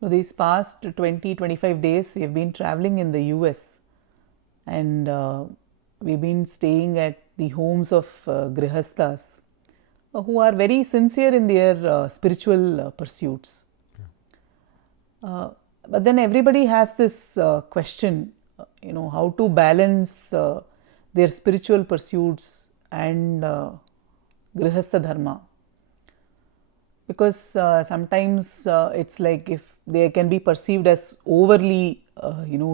So these past 20-25 days, we have been traveling in the US, and we've been staying at the homes of grihasthas who are very sincere in their spiritual pursuits. But then everybody has this question, how to balance their spiritual pursuits and grihastha dharma. Because sometimes it's like if they can be perceived as overly,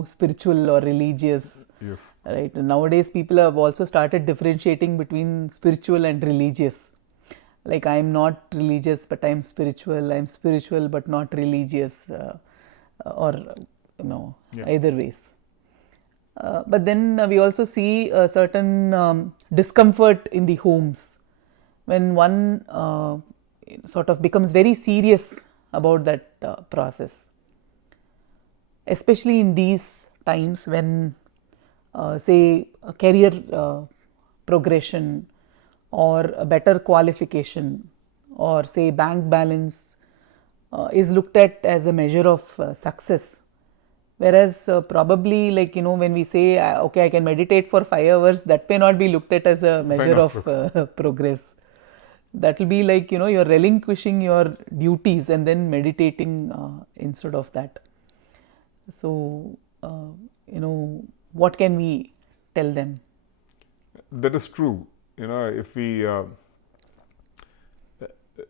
spiritual or religious. Yes. Right. And nowadays, people have also started differentiating between spiritual and religious. Like, I'm not religious, but I'm spiritual. I'm spiritual, but not religious, or Yeah. either ways. But then we also see a certain discomfort in the homes when one sort of becomes very serious about that process, especially in these times when say a career progression or a better qualification or say bank balance is looked at as a measure of success. Whereas probably, like, when we say, okay, I can meditate for 5 hours, that may not be looked at as a measure of progress. That will be like, you're relinquishing your duties and then meditating instead of that. So, what can we tell them? That is true. If we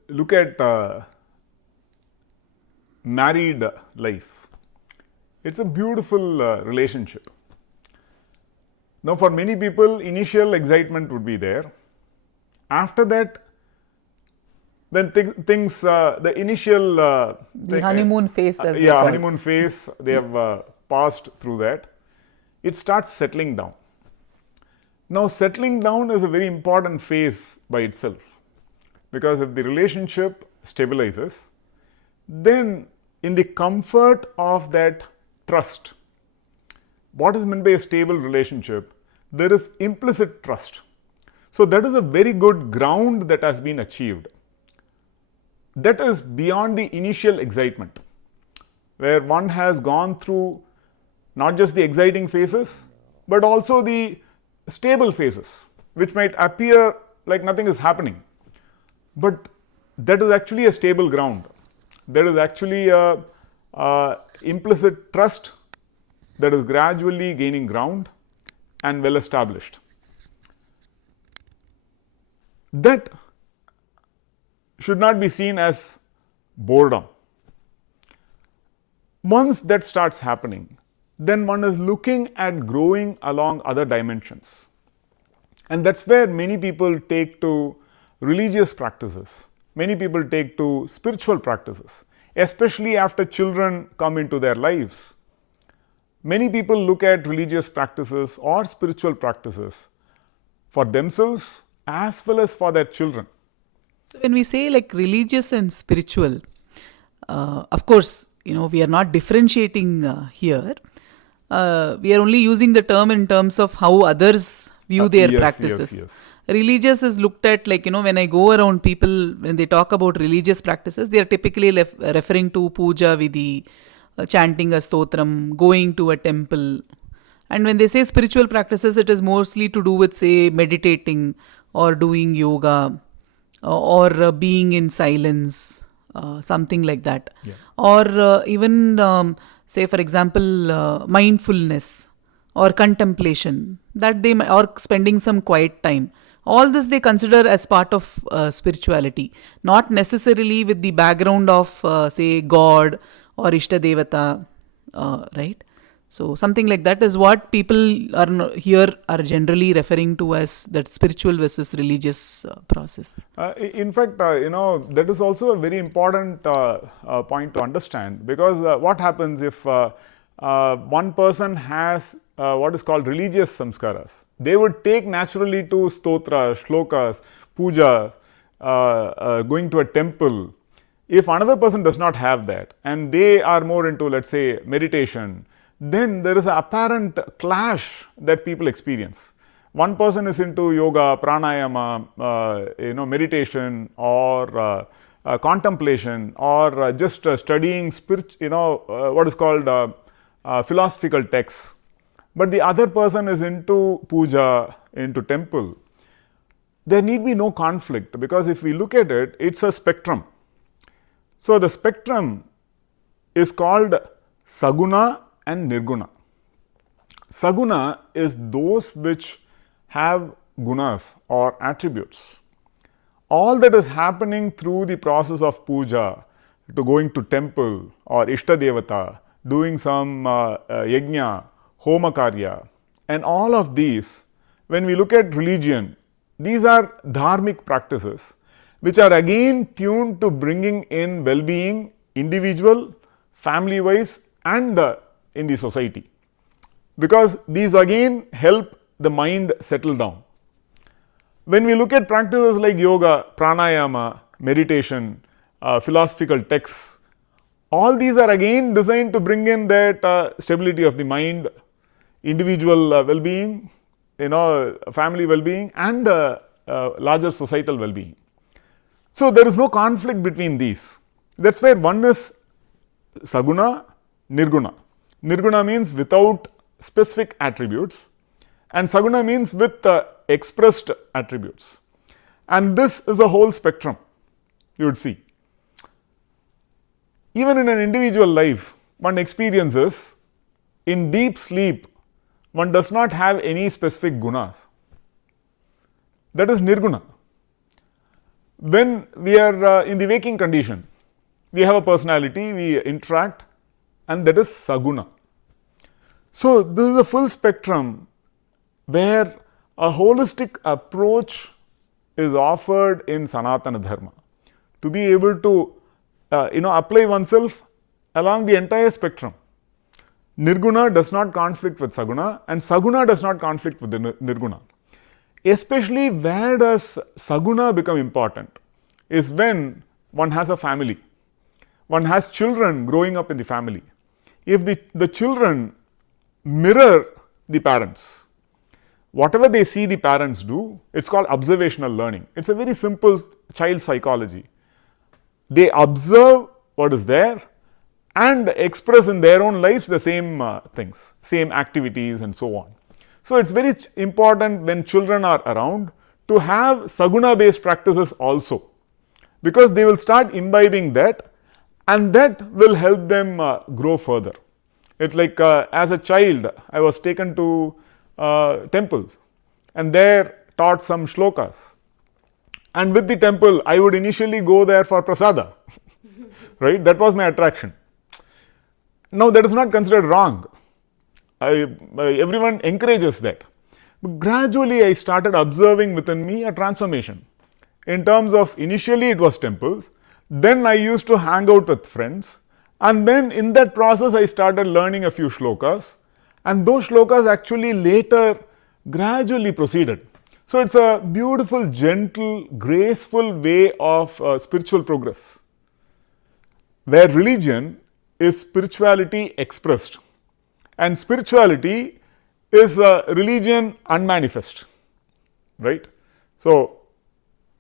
look at married life, it's a beautiful relationship. Now, for many people, initial excitement would be there. After that, then things, the initial The honeymoon phase, as they call it. honeymoon phase, they have passed through that. It starts settling down. Now, settling down is a very important phase by itself, because if the relationship stabilizes, then in the comfort of that trust, what is meant by a stable relationship? There is implicit trust. So, that is a very good ground that has been achieved. That is beyond the initial excitement, where one has gone through not just the exciting phases, but also the stable phases, which might appear like nothing is happening. But that is actually a stable ground. There is actually a implicit trust that is gradually gaining ground and well established. That should not be seen as boredom. Once that starts happening, then one is looking at growing along other dimensions. And that's where many people take to religious practices. Many people take to spiritual practices, especially after children come into their lives. Many people look at religious practices or spiritual practices for themselves as well as for their children. So, when we say like religious and spiritual, of course, we are not differentiating here. We are only using the term in terms of how others view their practices. Yes. Religious is looked at like, when I go around people, when they talk about religious practices, they are typically referring to puja vidhi, chanting a stotram, going to a temple. And when they say spiritual practices, it is mostly to do with, say, meditating or doing yoga or being in silence, something like that. Yeah. Or even, say, for example, mindfulness or contemplation, that they or spending some quiet time. All this they consider as part of spirituality, not necessarily with the background of, say, God or Ishta Devata, right? So, something like that is what people here are generally referring to as that spiritual versus religious process. In fact, that is also a very important point to understand, because what happens if one person has what is called religious samskaras? They would take naturally to stotra, shlokas, puja, going to a temple. If another person does not have that and they are more into, let's say, meditation, then there is an apparent clash that people experience. One person is into yoga, pranayama, meditation, or contemplation or just studying what is called philosophical texts, but the other person is into puja, into temple, there need be no conflict, because if we look at it, it's a spectrum. So, the spectrum is called saguna and nirguna. Saguna is those which have gunas or attributes. All that is happening through the process of puja, to going to temple or ishta devata, doing some yajna, homa karya, and all of these, when we look at religion, these are dharmic practices which are again tuned to bringing in well-being, individual, family-wise, and in the society, because these again help the mind settle down. When we look at practices like yoga, pranayama, meditation, philosophical texts, all these are again designed to bring in that stability of the mind, individual well-being, family well-being, and larger societal well-being. So, there is no conflict between these. That is where one is saguna, nirguna. Nirguna means without specific attributes, and saguna means with expressed attributes. And this is a whole spectrum, you would see. Even in an individual life, one experiences in deep sleep, one does not have any specific gunas. That is nirguna. When we are in the waking condition, we have a personality, we interact, and that is saguna. So, this is a full spectrum where a holistic approach is offered in Sanatana Dharma, to be able to apply oneself along the entire spectrum. Nirguna does not conflict with saguna, and saguna does not conflict with the nirguna. Especially where does saguna become important is when one has a family, one has children growing up in the family. If the children mirror the parents, whatever they see the parents do, it is called observational learning. It is a very simple child psychology. They observe what is there and express in their own lives the same things, same activities, and so on. So, it is very important when children are around to have saguna based practices also, because they will start imbibing that, and that will help them grow further. It is like as a child, I was taken to temples and there taught some shlokas, and with the temple I would initially go there for prasada, right, that was my attraction. Now, that is not considered wrong, everyone encourages that, but gradually I started observing within me a transformation in terms of initially it was temples, then I used to hang out with friends, and then in that process I started learning a few shlokas, and those shlokas actually later gradually proceeded. So, it is a beautiful, gentle, graceful way of spiritual progress, where religion is spirituality expressed, and spirituality is religion unmanifest, right. So,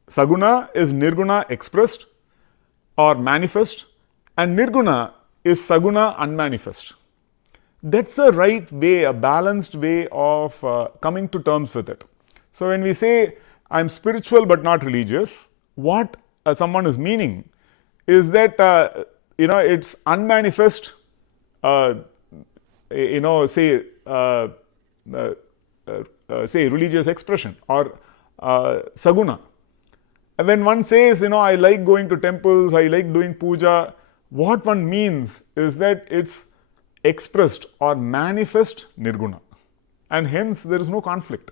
saguna is nirguna expressed or manifest, and nirguna is saguna unmanifest. That is the right way, a balanced way of coming to terms with it. So, when we say I am spiritual but not religious, what someone is meaning is that it is unmanifest, say religious expression or saguna. And when one says, I like going to temples, I like doing puja, what one means is that it is expressed or manifest nirguna, and hence there is no conflict.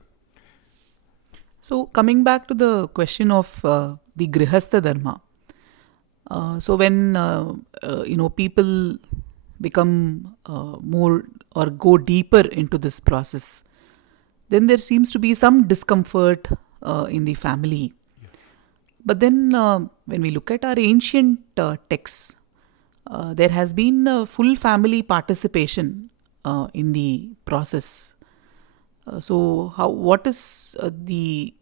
So, coming back to the question of the grihastha dharma, so when people become more or go deeper into this process, then there seems to be some discomfort in the family. Yes. But then when we look at our ancient texts, there has been full family participation in the process. So, what is the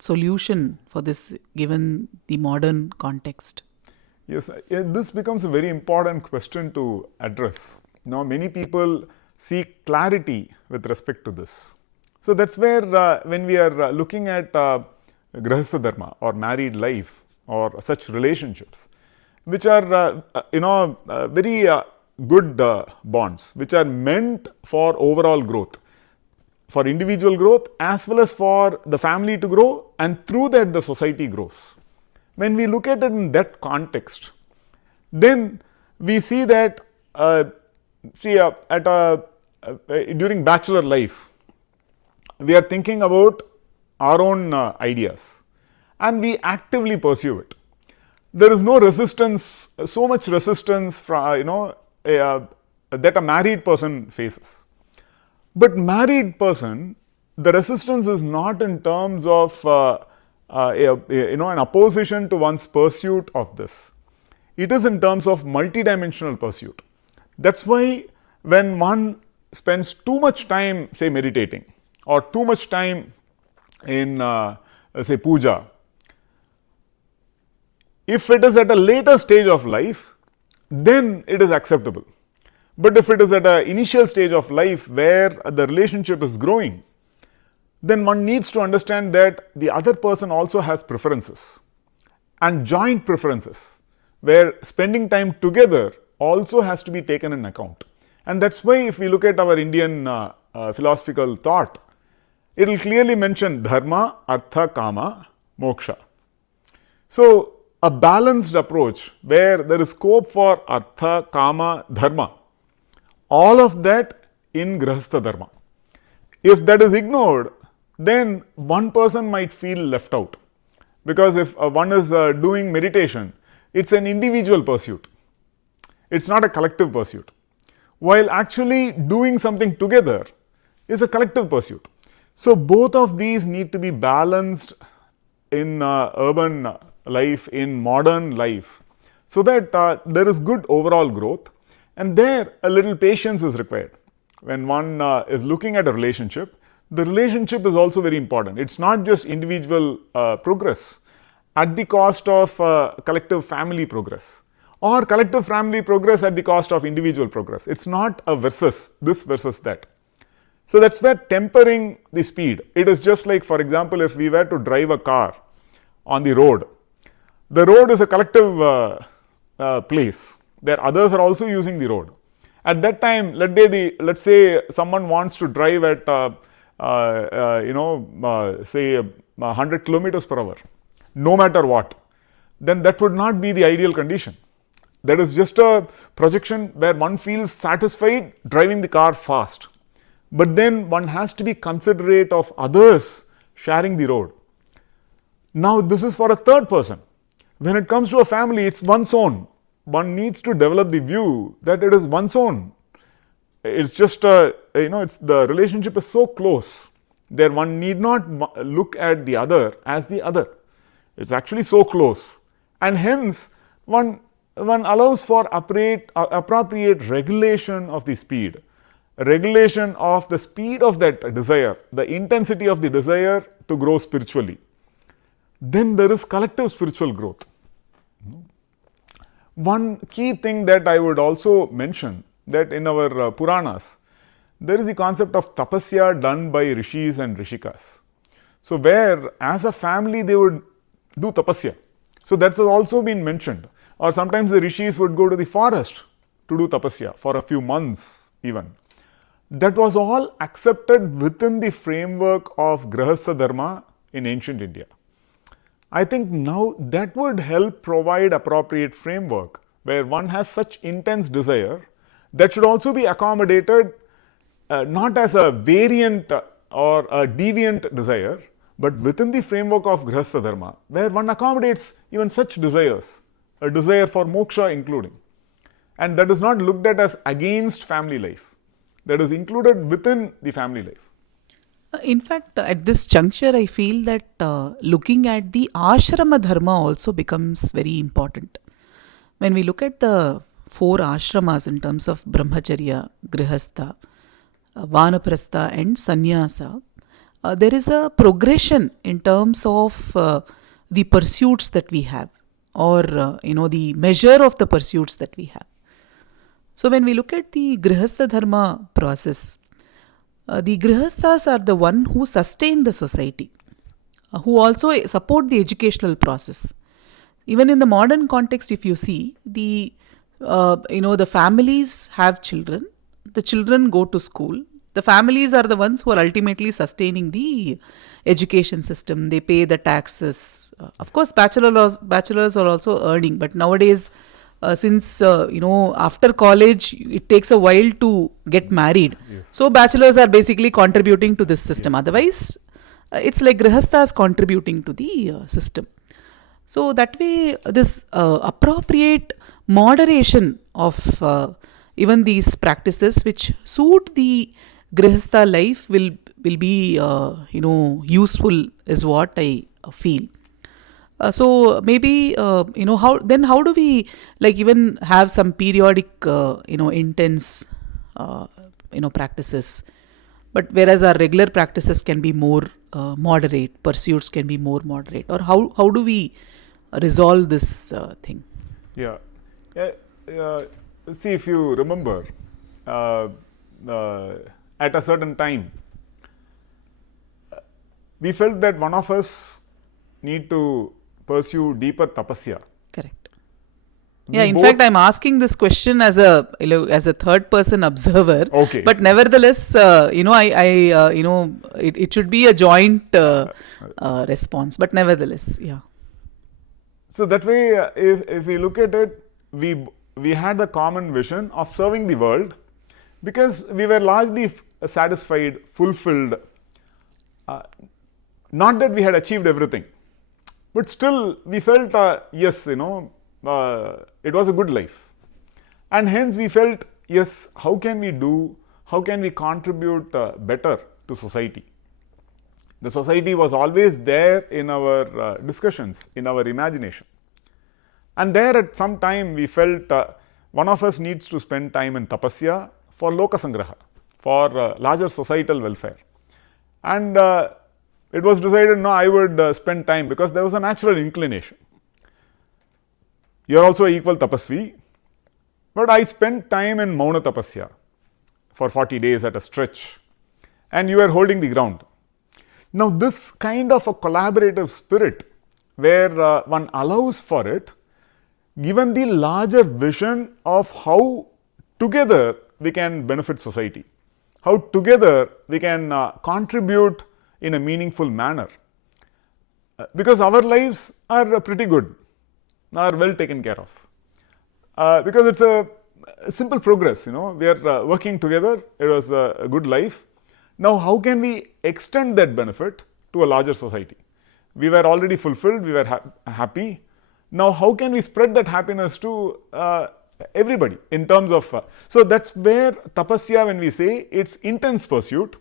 solution for this given the modern context? Yes, this becomes a very important question to address. Now, many people seek clarity with respect to this. So that's where when we are looking at grahastha dharma or married life or such relationships, which are very good bonds, which are meant for overall growth, for individual growth as well as for the family to grow, and through that the society grows. When we look at it in that context, then we see that during bachelor life, we are thinking about our own ideas and we actively pursue it. There is no resistance, so much resistance from that a married person faces. But married person, the resistance is not in terms of an opposition to one's pursuit of this. It is in terms of multidimensional pursuit. That's why when one spends too much time, say, meditating, or too much time in, say, puja, if it is at a later stage of life, then it is acceptable. But if it is at an initial stage of life where the relationship is growing, then one needs to understand that the other person also has preferences and joint preferences, where spending time together also has to be taken in account. And that's why if we look at our Indian philosophical thought, it will clearly mention dharma, artha, kama, moksha. So a balanced approach where there is scope for artha, kama, dharma, all of that in grahastha dharma. If that is ignored, then one person might feel left out, because if one is doing meditation, it's an individual pursuit, it's not a collective pursuit, while actually doing something together is a collective pursuit. So both of these need to be balanced in urban life, in modern life, so that there is good overall growth, and there a little patience is required. When one is looking at a relationship, the relationship is also very important. It's not just individual progress at the cost of collective family progress, or collective family progress at the cost of individual progress. It's not a versus, this versus that. So that's where tempering the speed. It is just like, for example, if we were to drive a car on the road is a collective place where others are also using the road. At that time, let's say someone wants to drive at say 100 kilometers per hour, no matter what, then that would not be the ideal condition. That is just a projection where one feels satisfied driving the car fast. But then one has to be considerate of others sharing the road. Now this is for a third person. When it comes to a family, it's one's own. One needs to develop the view that it is one's own. It's just it's the relationship is so close that one need not look at the other as the other. It's actually so close, and hence one allows for appropriate regulation of the speed, regulation of the speed of that desire, the intensity of the desire to grow spiritually. Then there is collective spiritual growth. One key thing that I would also mention, that in our Puranas, there is the concept of tapasia done by rishis and rishikas. So where as a family they would do tapasya. So that's also been mentioned. Or sometimes the rishis would go to the forest to do tapasya for a few months even. That was all accepted within the framework of grahastha dharma in ancient India. I think now that would help provide appropriate framework where one has such intense desire that should also be accommodated not as a variant or a deviant desire, but within the framework of grahastha dharma, where one accommodates even such desires, a desire for moksha including, and that is not looked at as against family life, that is included within the family life. In fact, at this juncture, I feel that looking at the ashrama dharma also becomes very important. When we look at the 4 ashramas in terms of brahmacharya, grihastha, vanaprastha and sannyasa, there is a progression in terms of the pursuits that we have, or the measure of the pursuits that we have. So when we look at the Grihastha Dharma process, the Grihasthas are the one who sustain the society, who also support the educational process. Even in the modern context, if you see, the families have children, the children go to school, the families are the ones who are ultimately sustaining the education system. They pay the taxes. Of course, bachelors are also earning, but nowadays, since after college it takes a while to get married, Yes. so bachelors are basically contributing to this system. Otherwise, it's like grihasthas contributing to the system. So that way, this appropriate moderation of even these practices which suit the grihastha life will be useful, is what I feel. So maybe how do we like even have some periodic intense practices, but whereas our regular practices can be more moderate, pursuits can be more moderate, or how do we resolve this thing? Yeah. See, if you remember, uh, at a certain time, we felt that one of us need to pursue deeper tapasia. Correct. We Yeah, in both- fact, I'm asking this question as a third person observer. Okay. But nevertheless, it should be a joint response. But nevertheless, yeah. So that way, if we look at it, we had the common vision of serving the world, because we were largely satisfied, fulfilled. Not that we had achieved everything, but still we felt yes, it was a good life, and hence we felt yes. How can we contribute better to society? The society was always there in our discussions, in our imagination. And there at some time we felt one of us needs to spend time in tapasya for lokasangraha, for larger societal welfare. And it was decided, no, I would spend time, because there was a natural inclination. You are also equal tapasvi, but I spent time in mauna tapasya for 40 days at a stretch, and you are holding the ground. Now, this kind of a collaborative spirit, where one allows for it, given the larger vision of how together we can benefit society, how together we can contribute in a meaningful manner, because our lives are pretty good, are well taken care of, because it's a simple progress. We are working together. It was a good life. Now, how can we extend that benefit to a larger society? We were already fulfilled, we were happy. Now, how can we spread that happiness to everybody in terms of, so that's where tapasya, when we say it's intense pursuit,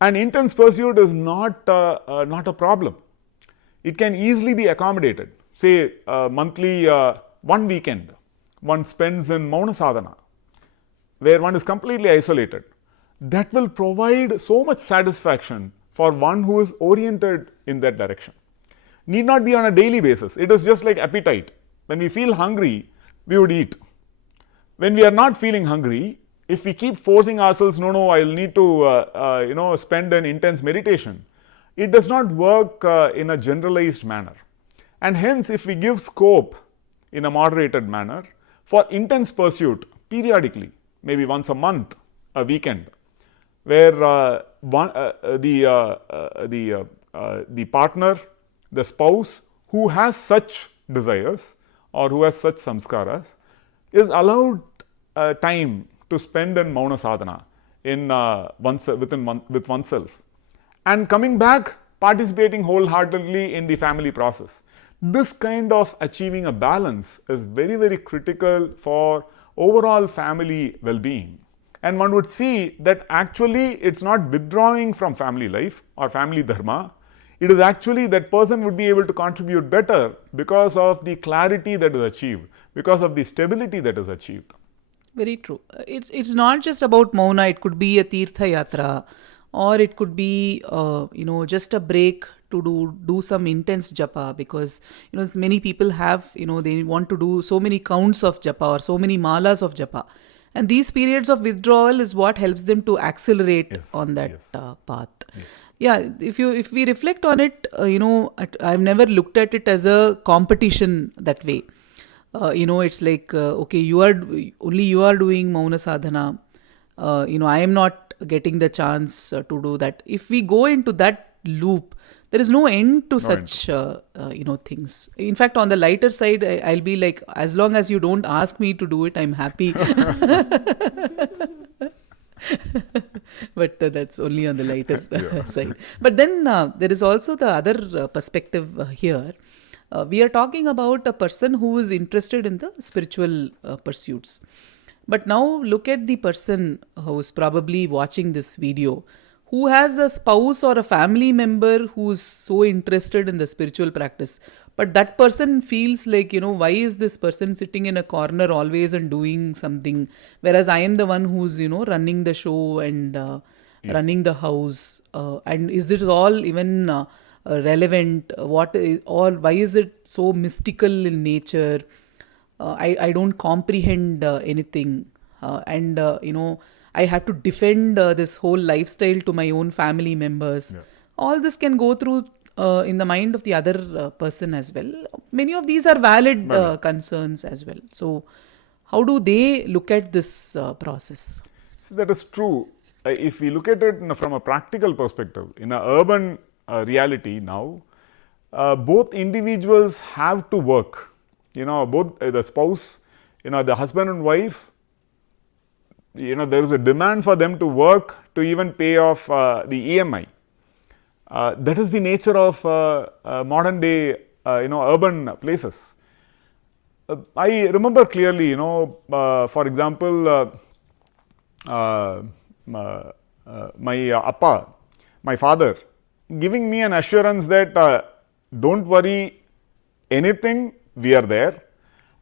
and intense pursuit is not a problem. It can easily be accommodated. Say monthly, one weekend, one spends in Mauna Sadhana, where one is completely isolated. That will provide so much satisfaction for one who is oriented in that direction. Need not be on a daily basis. It is just like appetite. When we feel hungry, we would eat. When we are not feeling hungry, if we keep forcing ourselves, no, I'll need to spend an intense meditation, it does not work in a generalized manner. And hence, if we give scope in a moderated manner for intense pursuit periodically, maybe once a month, a weekend, where the partner, the spouse who has such desires or who has such samskaras is allowed time to spend in Mauna Sadhana with oneself, and coming back, participating wholeheartedly in the family process. This kind of achieving a balance is very, very critical for overall family well-being. And one would see that actually it's not withdrawing from family life or family dharma. It is actually that person would be able to contribute better because of the clarity that is achieved, because of the stability that is achieved. Very true. It's not just about Mauna. It could be a Tirtha Yatra, or it could be just a break to do some intense japa, because many people have, they want to do so many counts of japa or so many malas of japa, and these periods of withdrawal is what helps them to accelerate Yes, on that yes, path. yes. Yeah, if we reflect on it, I've never looked at it as a competition that way. It's like, okay, you are doing mauna sadhana, I am not getting the chance to do that. If we go into that loop, there is no end to No end. such things. In fact, on the lighter side, I'll be like, as long as you don't ask me to do it, I'm happy. But that's only on the lighter Yeah. side. But then there is also the other perspective here. We are talking about a person who is interested in the spiritual pursuits. But now look at the person who's probably watching this video, who has a spouse or a family member who's so interested in the spiritual practice. But that person feels like, why is this person sitting in a corner always and doing something? Whereas I am the one who's, running the show and Yeah. running the house. And is it all even relevant? Or why is it so mystical in nature? I don't comprehend anything. And, I have to defend this whole lifestyle to my own family members. Yeah. All this can go through in the mind of the other person as well. Many of these are valid Valid. concerns as well. So, how do they look at this process? So that is true. If we look at it from a practical perspective, in an urban reality now, both individuals have to work. Both the spouse, the husband and wife, there is a demand for them to work to even pay off the EMI. That is the nature of modern day, urban places. I remember clearly, for example, my appa, my father, giving me an assurance that don't worry, anything, we are there,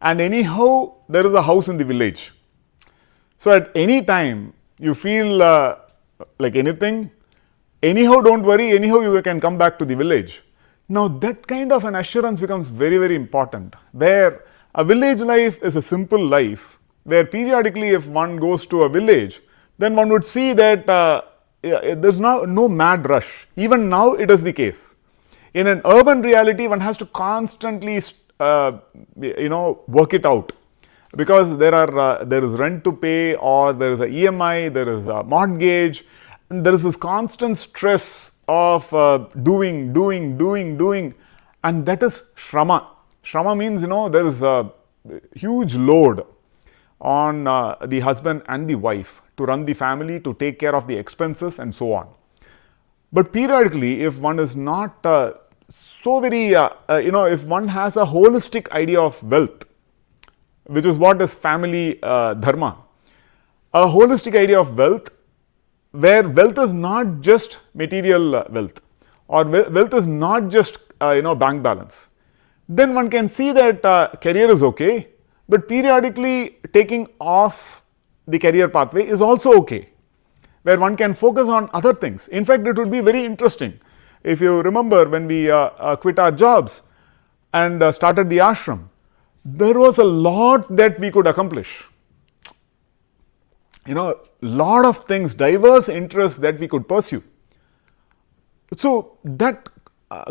and anyhow there is a house in the village. So at any time you feel like anything, anyhow don't worry, anyhow you can come back to the village. Now that kind of an assurance becomes very, very important, where a village life is a simple life, where periodically if one goes to a village, then one would see that there's no mad rush. Even now it is the case. In an urban reality, one has to constantly work it out, because there is rent to pay, or there is a EMI, there is a mortgage, and there is this constant stress of doing, and that is shrama. Shrama means, there is a huge load on the husband and the wife to run the family, to take care of the expenses and so on. But periodically, if one is not so very, if one has a holistic idea of wealth, which is what is family dharma, a holistic idea of wealth, where wealth is not just material wealth, or wealth is not just bank balance, then one can see that career is okay, but periodically taking off the career pathway is also okay, where one can focus on other things. In fact, it would be very interesting if you remember when we quit our jobs and started the ashram. There was a lot that we could accomplish. Lot of things, diverse interests that we could pursue. So that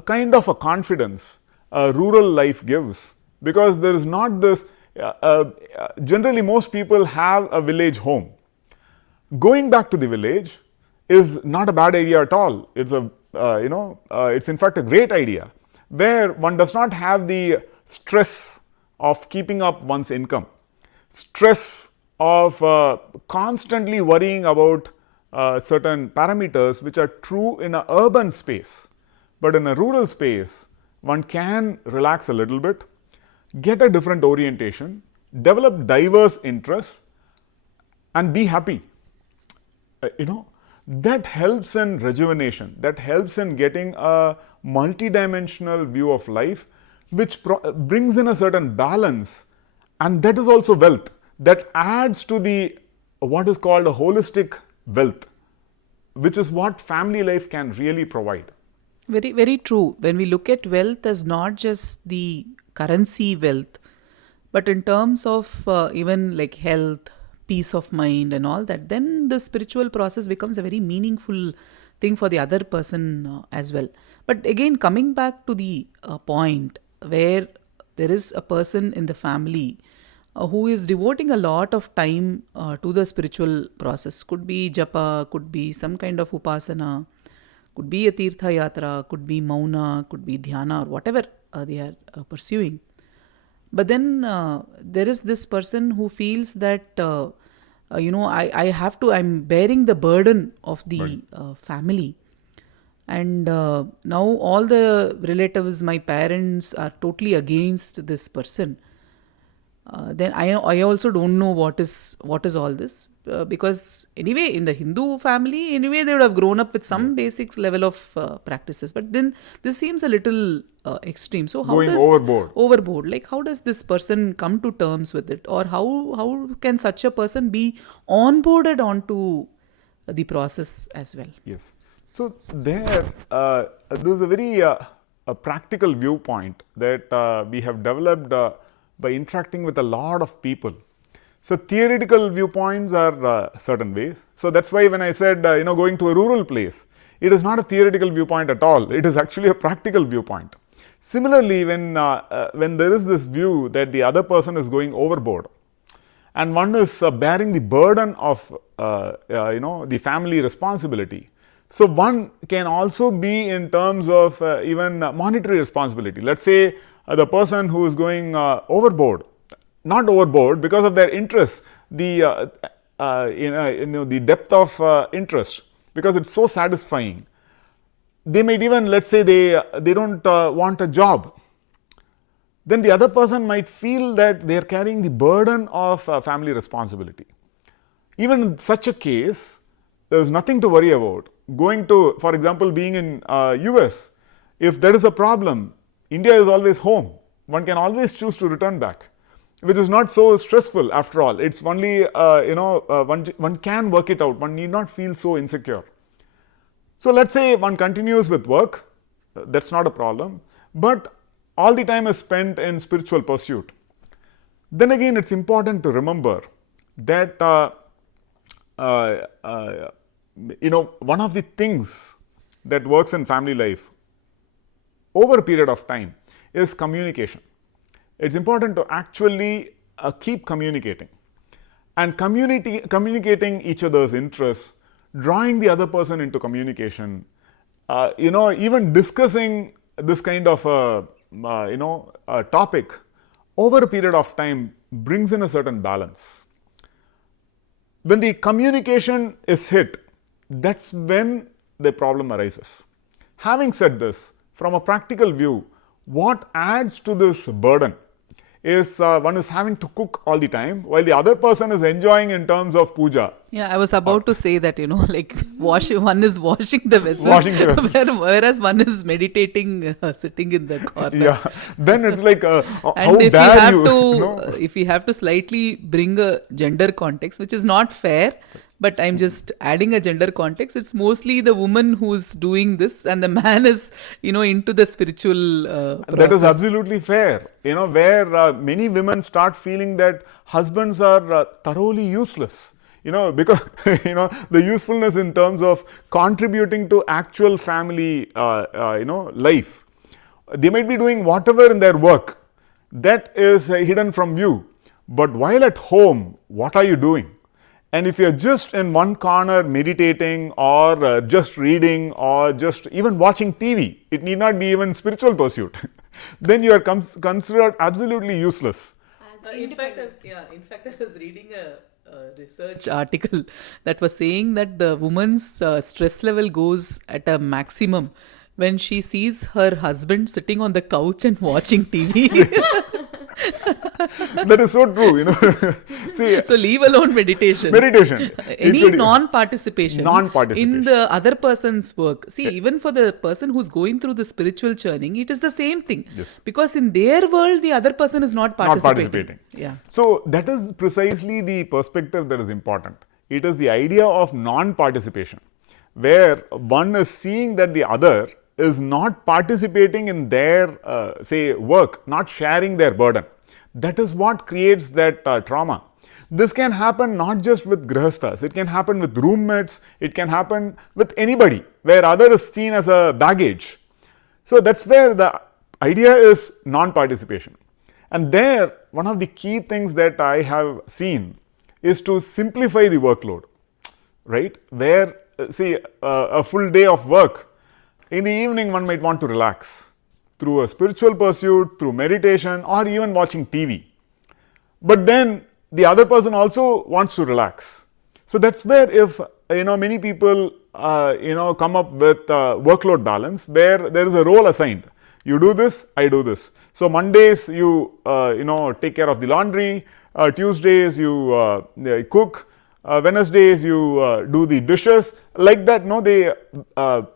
kind of a confidence rural life gives, because there is not this, generally most people have a village home. Going back to the village is not a bad idea at all. It's it's in fact a great idea, where one does not have the stress of keeping up one's income, stress of constantly worrying about certain parameters which are true in an urban space. But in a rural space, one can relax a little bit, get a different orientation, develop diverse interests, and be happy. That helps in rejuvenation, that helps in getting a multidimensional view of life, which brings in a certain balance, and that is also wealth. That adds to the what is called a holistic wealth. which is what family life can really provide. Very, very true. When we look at wealth as not just the currency wealth, but in terms of even like health, peace of mind, and all that, then the spiritual process becomes a very meaningful thing for the other person as well. But again, coming back to the point where there is a person in the family who is devoting a lot of time to the spiritual process, could be japa, could be some kind of upasana, could be a tirtha yatra, could be mauna, could be dhyana, or whatever they are pursuing. But then there is this person who feels that, I have to, I'm bearing the burden of the family. And now all the relatives, my parents, are totally against this person. Then I also don't know what is all this, because anyway in the Hindu family anyway they would have grown up with some basics level of practices, but then this seems a little extreme. So how Going does overboard. like how does this person come to terms with it, or how can such a person be onboarded onto the process as well? Yes. So there's a very a practical viewpoint that we have developed by interacting with a lot of people. So theoretical viewpoints are certain ways. So that's why when I said going to a rural place, it is not a theoretical viewpoint at all. It is actually a practical viewpoint. Similarly, when there is this view that the other person is going overboard, and one is bearing the burden of the family responsibility. So one can also be in terms of even monetary responsibility. Let's say the person who is going overboard, not overboard because of their interest, the the depth of interest, because it's so satisfying. They might even, let's say they don't want a job. Then the other person might feel that they are carrying the burden of family responsibility. Even in such a case, there is nothing to worry about. Going to, for example, being in US, if there is a problem, India is always home. One can always choose to return back, which is not so stressful after all. It's only, one can work it out. One need not feel so insecure. So let's say one continues with work, that's not a problem, but all the time is spent in spiritual pursuit. Then again, it's important to remember that one of the things that works in family life over a period of time is communication. It's important to actually keep communicating and communicating each other's interests, drawing the other person into communication, even discussing this kind of a topic over a period of time brings in a certain balance. When the communication is hit, that's when the problem arises. Having said this, from a practical view, what adds to this burden is one is having to cook all the time while the other person is enjoying in terms of puja. Yeah, I was about to say that, like one is washing the vessels, whereas one is meditating, sitting in the corner. Yeah, then it's like, And how if dare you you? have to, if we have to slightly bring a gender context, which is not fair, but I'm just adding a gender context. It's mostly the woman who's doing this, and the man is, into the spiritual process. That is absolutely fair. Where many women start feeling that husbands are thoroughly useless. Because the usefulness in terms of contributing to actual family life. They might be doing whatever in their work that is hidden from view. But while at home, what are you doing? And if you're just in one corner meditating or just reading or just even watching TV, it need not be even spiritual pursuit, then you are considered absolutely useless. In fact, I was reading a research article that was saying that the woman's stress level goes at a maximum when she sees her husband sitting on the couch and watching TV. That is so true, See, so leave alone meditation. Any non-participation in the other person's work. See, even for the person who's going through the spiritual churning, it is the same thing. Yes. Because in their world, the other person is not participating. Yeah. So that is precisely the perspective that is important. It is the idea of non-participation. where one is seeing that the other is not participating in their say work, not sharing their burden. That is what creates that trauma. This can happen not just with grihasthas, it can happen with roommates, it can happen with anybody where other is seen as a baggage. So that's where the idea is non-participation. And there, one of the key things that I have seen is to simplify the workload, right? Where, see, a full day of work, in the evening one might want to relax through a spiritual pursuit, through meditation, or even watching TV. But then the other person also wants to relax. So that's where, if many people come up with workload balance where there is a role assigned. You do this, I do this. So Mondays you take care of the laundry, Tuesdays you cook, Wednesdays you do the dishes. Like that, no, they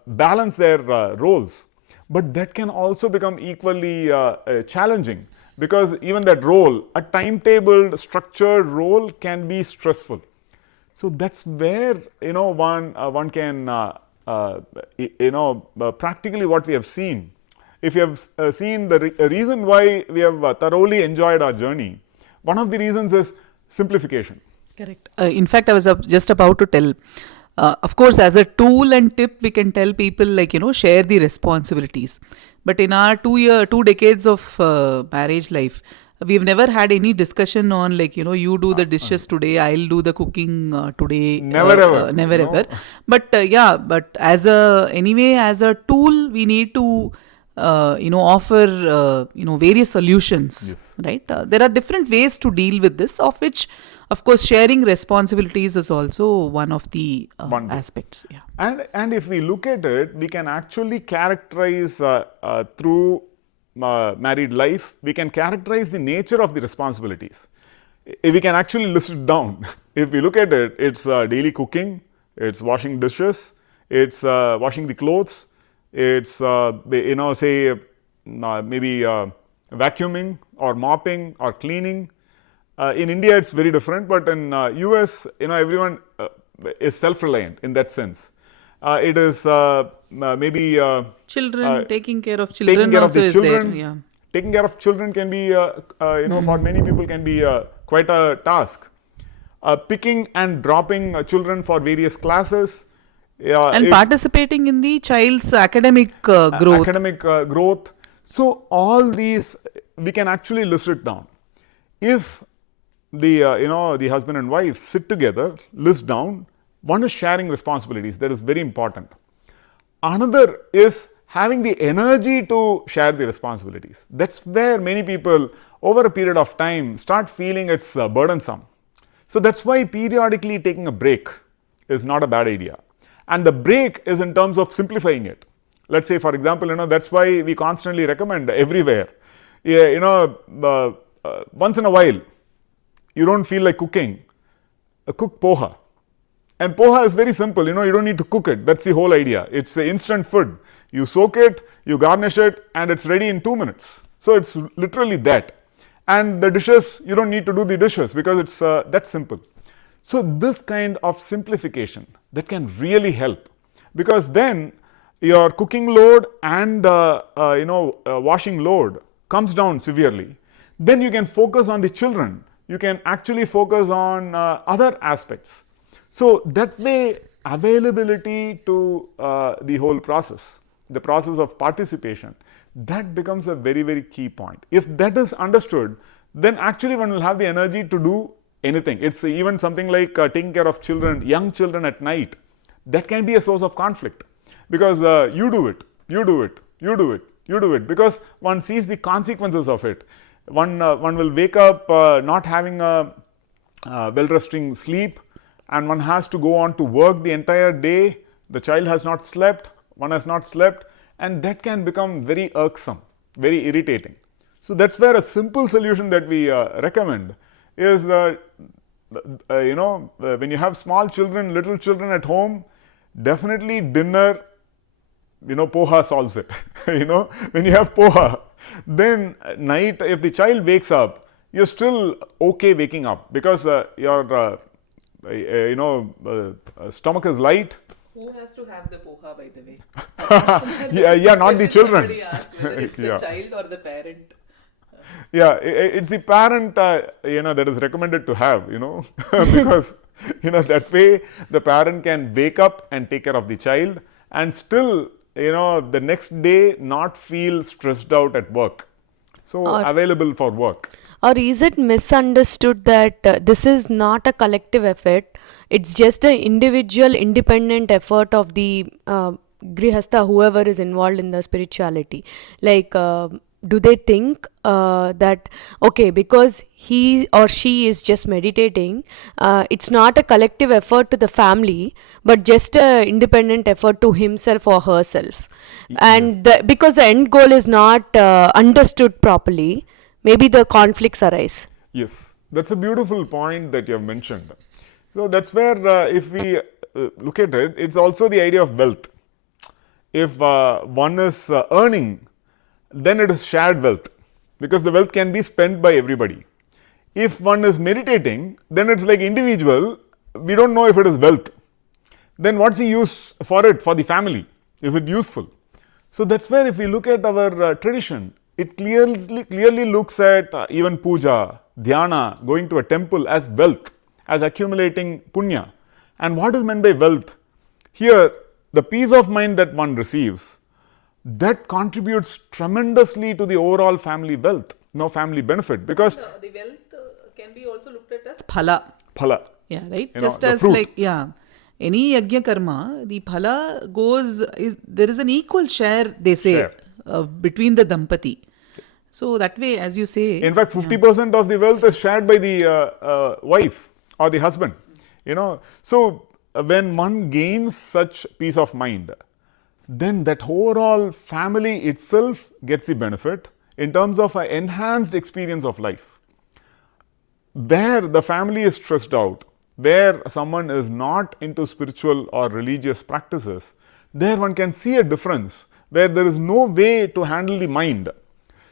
balance their roles. But that can also become equally challenging, because even that role, a timetabled, structured role, can be stressful. So that's where one can practically what we have seen. If you have seen the reason why we have thoroughly enjoyed our journey, one of the reasons is simplification. Correct. In fact, I was just about to tell. Of course, as a tool and tip, we can tell people, like, share the responsibilities. But in our 2 decades of marriage life, we've never had any discussion on, like, you do the dishes today, I'll do the cooking today. Never ever. Never ever. But but as a tool, we need to offer various solutions. Yes. Right? There are different ways to deal with this, of which, of course, sharing responsibilities is also one of the aspects. Yeah. And if we look at it, we can actually characterize through married life, we can characterize the nature of the responsibilities. We can actually list it down. If we look at it, it's daily cooking, it's washing dishes, it's washing the clothes, it's say maybe vacuuming or mopping or cleaning. In India, it's very different, but in US, everyone is self-reliant in that sense. It is maybe children, taking care of children taking care also of the is children. there. Yeah. Taking care of children can be, for many people can be quite a task. Picking and dropping children for various classes. And participating in the child's academic growth. Growth. So all these, we can actually list it down. If the the husband and wife sit together, list down. One is sharing responsibilities. That is very important. Another is having the energy to share the responsibilities. That's where many people over a period of time start feeling it's burdensome. So that's why periodically taking a break is not a bad idea. And the break is in terms of simplifying it. Let's say, for example, that's why we constantly recommend everywhere. Once in a while, you don't feel like cooking, cook poha. And poha is very simple, you don't need to cook it. That's the whole idea. It's an instant food. You soak it, you garnish it, and it's ready in 2 minutes. So it's literally that. And the dishes, you don't need to do the dishes because it's that simple. So this kind of simplification, that can really help, because then your cooking load and washing load comes down severely. Then you can focus on the children. You can actually focus on other aspects. So that way, availability to the whole process, the process of participation, that becomes a very, very key point. If that is understood, then actually one will have the energy to do anything. It's even something like taking care of children, young children at night. That can be a source of conflict, because you do it, you do it, you do it, you do it, because one sees the consequences of it. One will wake up not having a well-resting sleep, and one has to go on to work the entire day. The child has not slept, one has not slept, and that can become very irksome, very irritating. So that's where a simple solution that we recommend is when you have small children, little children at home, definitely dinner, poha solves it. When you have poha, then night, if the child wakes up, you're still okay waking up, because your stomach is light, Who has to have the poha, by the way? Yeah, not the children. Somebody asked whether it's the Yeah. child or the parent. Yeah, it's the parent, that is recommended to have, because, that way the parent can wake up and take care of the child and still, the next day not feel stressed out at work. So Or available for work. or is it misunderstood that this is not a collective effort? It's just an individual, independent effort of the grihastha, whoever is involved in the spirituality. Like, do they think that okay, because he or she is just meditating, it's not a collective effort to the family, but just a independent effort to himself or herself, and Yes. because the end goal is not understood properly, maybe the conflicts arise. Yes, that's a beautiful point that you have mentioned. So that's where, if we look at it, it's also the idea of wealth. If one is earning, then it is shared wealth, because the wealth can be spent by everybody. If one is meditating, then it's like individual, we don't know if it is wealth. Then what's the use for it for the family? Is it useful? So that's where, if we look at our tradition, it clearly looks at even puja, dhyana, going to a temple as wealth, as accumulating punya. And what is meant by wealth? Here, the peace of mind that one receives, that contributes tremendously to the overall family wealth, family benefit, because The wealth can be also looked at as phala. phala, Yeah, right. Just Just as fruit. like, yeah, any yajna karma, the phala there is an equal share, they say, Share. between the dampati. So that way, as you say, In fact, 50% of the wealth is shared by the wife or the husband. So when one gains such peace of mind, then that overall family itself gets the benefit in terms of an enhanced experience of life. Where the family is stressed out, where someone is not into spiritual or religious practices, there one can see a difference where there is no way to handle the mind.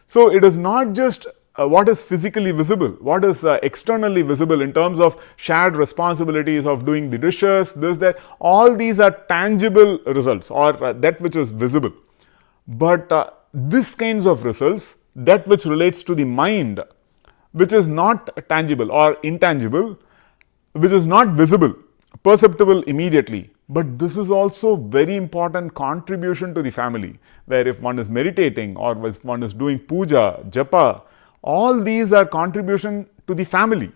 So it is not just what is physically visible, what is externally visible in terms of shared responsibilities of doing the dishes, this, that, all these are tangible results, or that which is visible. But this kinds of results, that which relates to the mind, which is not tangible or intangible, which is not visible, perceptible immediately, but this is also very important contribution to the family, where if one is meditating or if one is doing puja, japa, all these are contribution to the family,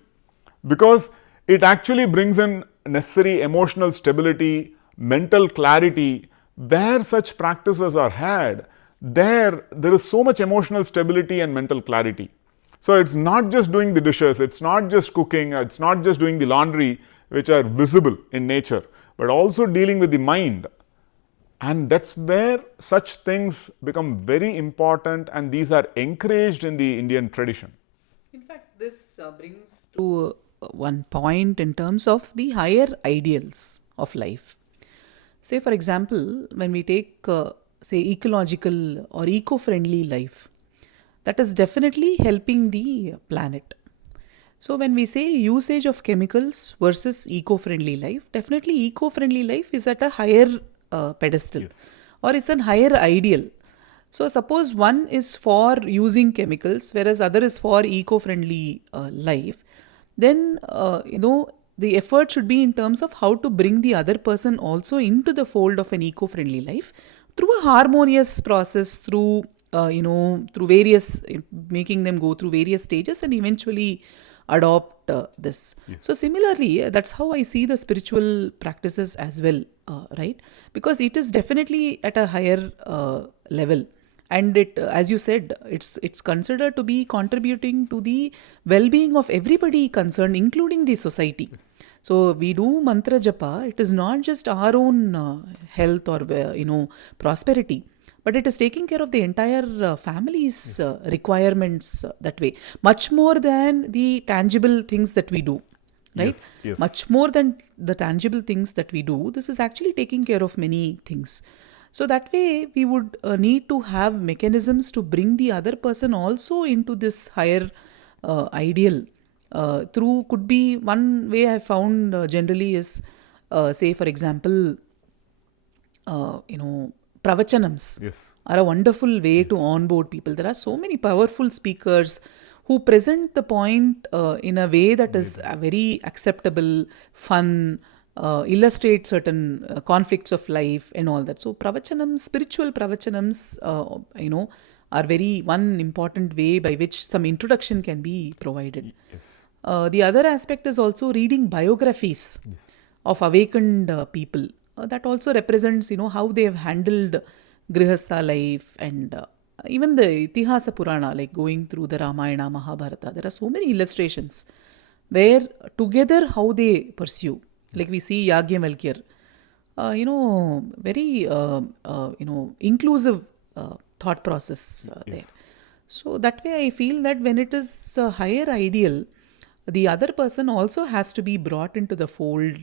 because it actually brings in necessary emotional stability, mental clarity. Where such practices are had, there is so much emotional stability and mental clarity. So it's not just doing the dishes, it's not just cooking, it's not just doing the laundry, which are visible in nature, but also dealing with the mind. And that's where such things become very important, and these are encouraged in the Indian tradition. in fact, this brings to one point in terms of the higher ideals of life. Say, for example, when we take, say, ecological or eco friendly life, that is definitely helping the planet. So, when we say usage of chemicals versus eco friendly life, definitely eco friendly life is at a higher pedestal, or it's a higher ideal. So, suppose one is for using chemicals, whereas other is for eco friendly life, then the effort should be in terms of how to bring the other person also into the fold of an eco friendly life through a harmonious process, through through various, making them go through various stages and eventually adopt this. So similarly, that's how I see the spiritual practices as well, right? Because it is definitely at a higher level, and it, as you said, it's considered to be contributing to the well-being of everybody concerned, including the society. So we do mantra japa. It is not just our own health or prosperity, but it is taking care of the entire family's requirements that way, much more than the tangible things that we do, right? Yes, yes. Much more than the tangible things that we do, this is actually taking care of many things. So that way we would need to have mechanisms to bring the other person also into this higher ideal, through, could be one way I found generally is, say for example, pravachanams Yes. are a wonderful way to onboard people. There are so many powerful speakers who present the point in a way that is very acceptable, fun, illustrate certain conflicts of life and all that. So pravachanams, spiritual pravachanams, are very one important way by which some introduction can be provided. Yes. The other aspect is also reading biographies of awakened people. That also represents, how they have handled grihastha life and even the Itihasa Purana, like going through the Ramayana, Mahabharata. There are so many illustrations where together how they pursue. Like we see Yagyavalkya, very inclusive thought process there. So that way I feel that when it is a higher ideal, the other person also has to be brought into the fold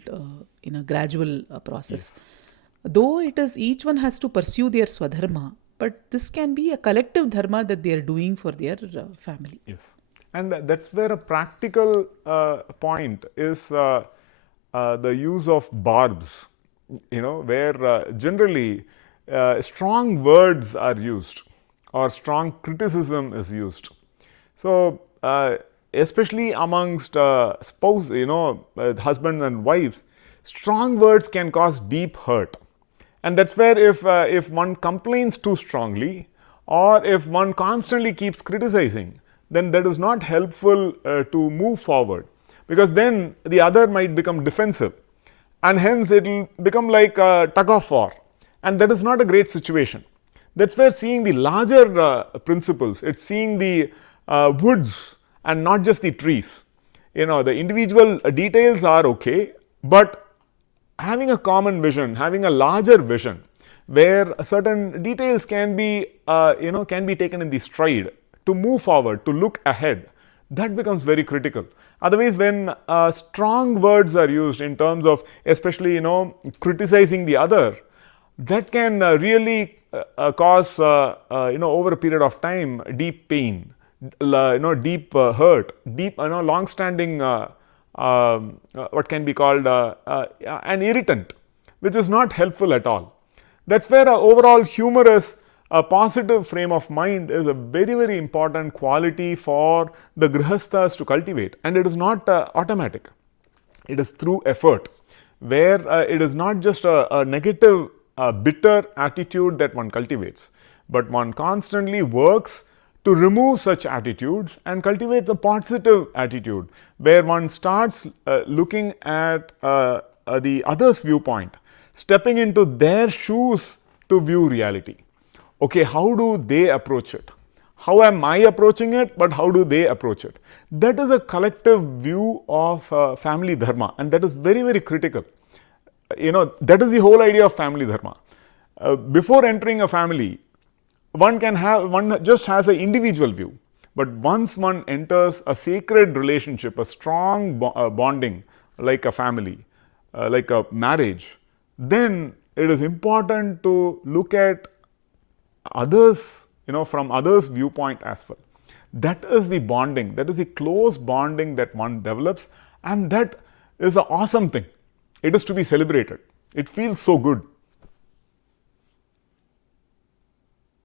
in a gradual process. Though it is each one has to pursue their swadharma, but this can be a collective dharma that they are doing for their family. Yes. And that's where a practical point is the use of barbs, where generally strong words are used or strong criticism is used. So, especially amongst spouse, husbands and wives, strong words can cause deep hurt. And that's where if one complains too strongly or if one constantly keeps criticizing, then that is not helpful to move forward, because then the other might become defensive and hence it will become like a tug of war, and that is not a great situation. That's where seeing the larger principles, it's seeing the woods and not just the trees. The individual details are okay, but having a common vision, having a larger vision where certain details can be taken in the stride to move forward, to look ahead, that becomes very critical. Otherwise, when strong words are used in terms of especially criticizing the other, that can really cause over a period of time deep pain, deep hurt, deep long standing what can be called an irritant, which is not helpful at all. That's where overall humorous, positive frame of mind is a very, very important quality for the grihasthas to cultivate, and it is not automatic. It is through effort, where it is not just a negative, bitter attitude that one cultivates, but one constantly works to remove such attitudes and cultivate a positive attitude, where one starts looking at the other's viewpoint, stepping into their shoes to view reality. Okay, how do they approach it? How am I approaching it, but how do they approach it? That is a collective view of family dharma, and that is very, very critical. That is the whole idea of family dharma. Before entering a family, one just has an individual view, but once one enters a sacred relationship, a strong bonding like a family, like a marriage, then it is important to look at others, from others' viewpoint as well. That is the bonding, that is the close bonding that one develops, and that is an awesome thing. It is to be celebrated. It feels so good.